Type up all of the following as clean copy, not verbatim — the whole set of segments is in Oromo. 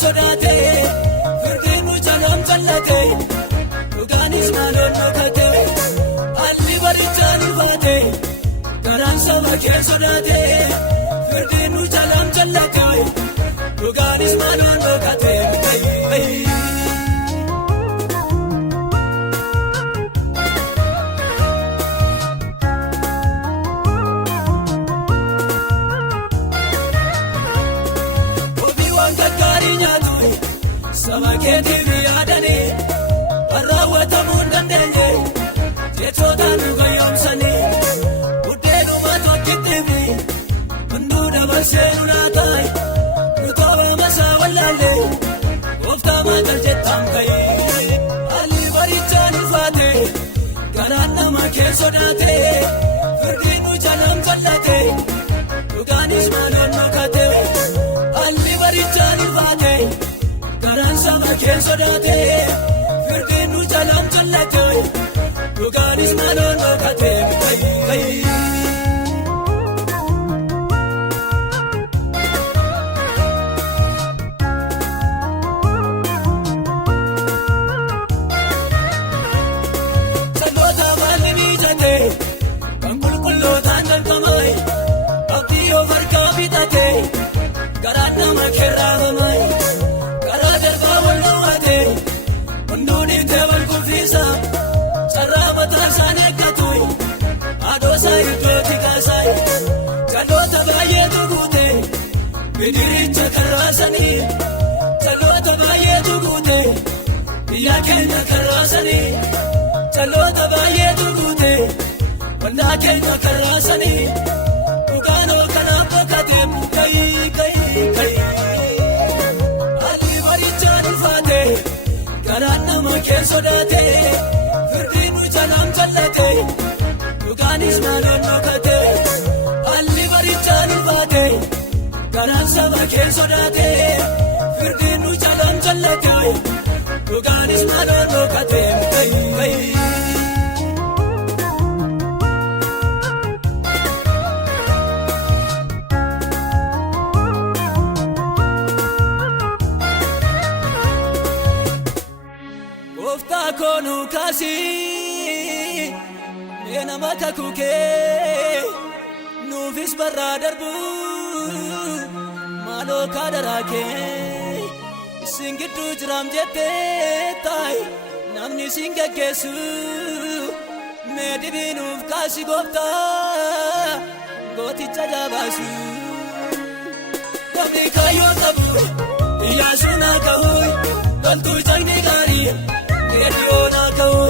Sodaate, firdeenu jalam jallate, dhugaanis maloon dhokate. Alli barichaan ulfaate, garaan saba kee sodaate, firdeenu jalam jallate, dhugaanis maloon dhokate. Sama keetii fi yaadanii raawwatamuu hin dandeenye jechoota nu gayyoomsanii buddeenuma tokkitti fi hunduu dabarsee nu laataay nu tooba masaa wallaallee gooftaa maatal jettaan ka'ee. Alli barichaan ulfaate garaan nama kee sodaate firdiin nu jalam jallate dhugaanis maloon dhokate. Alli barichaan ulfaate garaan saba kee sodaate firdiin nu jalam jallate dhugaanis maloon dhokate. Sangoota maalli miijate kan qulqullootaan danqamay abdii yoo harkaa bitate garaan nama keerraa bamay. Sarara mataan eeggatu adoosaa iddooti kaasai jaloota baay'eetu guute bidiricha karraasanii jaloota baay'eetu guute biyya keenya karraasanii jaloota baay'eetu guute waldaa keenya karraasanii dhugaanoo kanaaf boqotee kayi. Alli barichaan ulfaate garaan nama kee sodaate. Jalam jallate dhugaanis maloon dhokate. Alli barichaan ulfaate garaan saba kee sodaate firdiin nu jalam jallate dhugaanis maloon dhokate. Gooftaa koonu kaasii nama kakukee nuufis barraa darbu maaloo kaadaraa kee isin gidduu jiraam jettee taay namni isin geggeessu mee dibiinuuf kaasi gooftaa gooticha jabaasu. Namni kaayyoo qabu iyyaasuu naa ka'u loltuu jagni gaarii reediyoo naa ka'u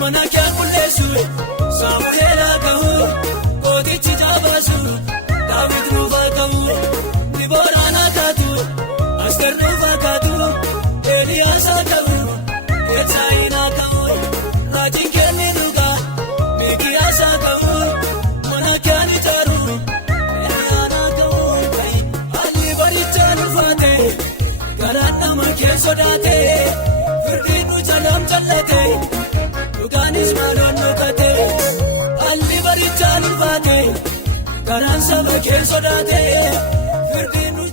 mana kee qulleessu. Saamu'eelaa ka'u gootichi jabaasu Daawit nuufaa ka'u Dibooraa kaatu Asteer nuufaa kaatu Eeliyaasaa ka'u Elsaa'inaa ka'u raajiin kenni dhugaa Miikiyaasaa ka'u mana kee ijaaru Eliyaanaa ka'u. Alli barichaan ulfaate garaan nama kee sodaate firdiin nu jalam jallate dhugaanis maloon dhokate. Alli barichaan ulfaate garaan saba kee sodaate firdiin nu